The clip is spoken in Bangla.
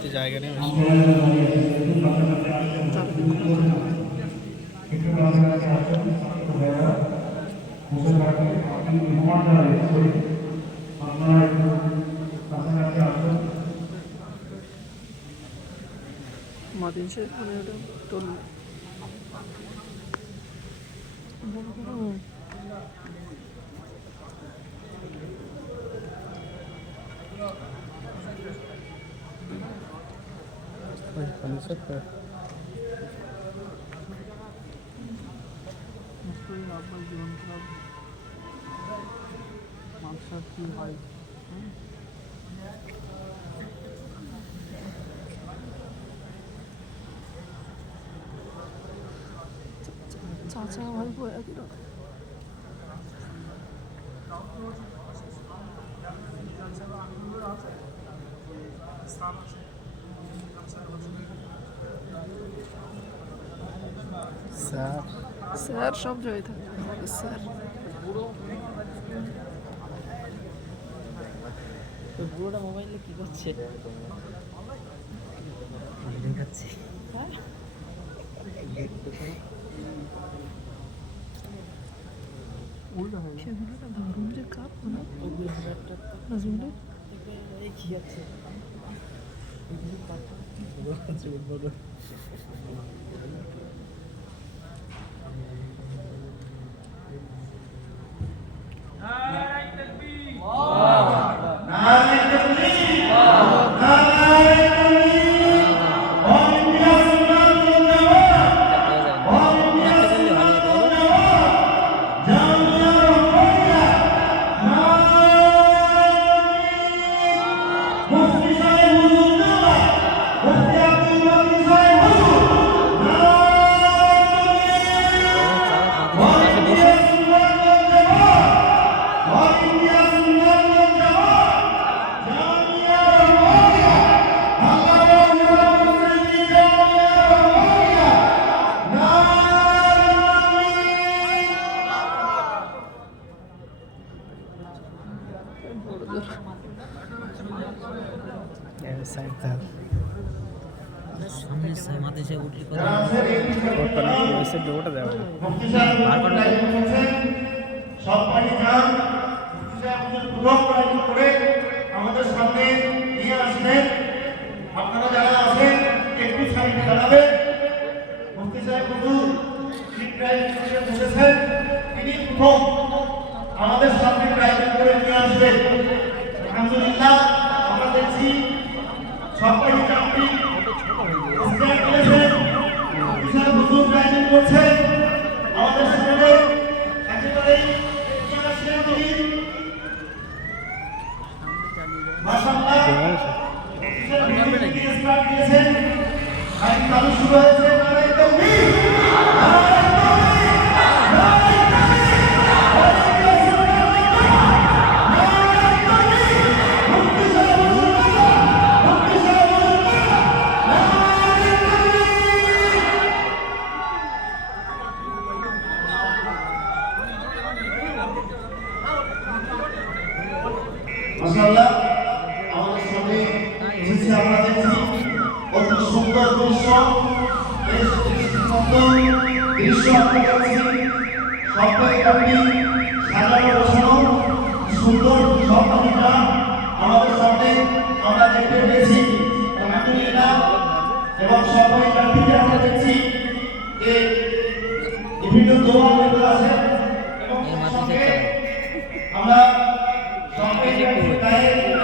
একটু জায়গা নেই মাদিন শেখ মানে ওটা তোর জীবন খারাপ মানুষের কি হয় চাচা ভাই বয়া দিল স্যার স্যার সব জায়গায় থাকে স্যার বুড়োটা মোবাইলে কি করছে দেখাচ্ছে সেগুলোটা দারুণ যে কাপ না নাজমুলে কি আছে সামনে মাঠে এসে উঠলি ওটা দেওয়া সব পানি যান করে আমাদের সামনে নিয়ে আসবেন। আপনারা যারা আছেন একটু সাইডে দাঁড়াবেন। মুফতি সাহেব হুজুর বসেছেন, তিনি প্রথম আমাদের সামনে ড্রাইভিং করে নিয়ে আসবেন। আলহামদুলিল্লাহ আমরা দেখছি সবাই যাত্রী হুজুর ড্রাইভিং করছেন আমাদের সামনে একেবারেই শুরু হয়েছে মাশাআল্লাহ আমাদের সামনে এসেছে আমরা দেখছি অতি সুন্দর দৃশ্য এই সুন্দর দৃশ্য আমরা দেখছি সবাই আপনি সাজানো গোছানো সুন্দর সব আমরা আমাদের সামনে আমরা দেখতে পেয়েছি আলহামদুলিল্লাহ এবং সবাই প্রার্থীকে আমরা দেখছি যে বিভিন্ন দোয়া লেখা আছে এবং আমরা সবাই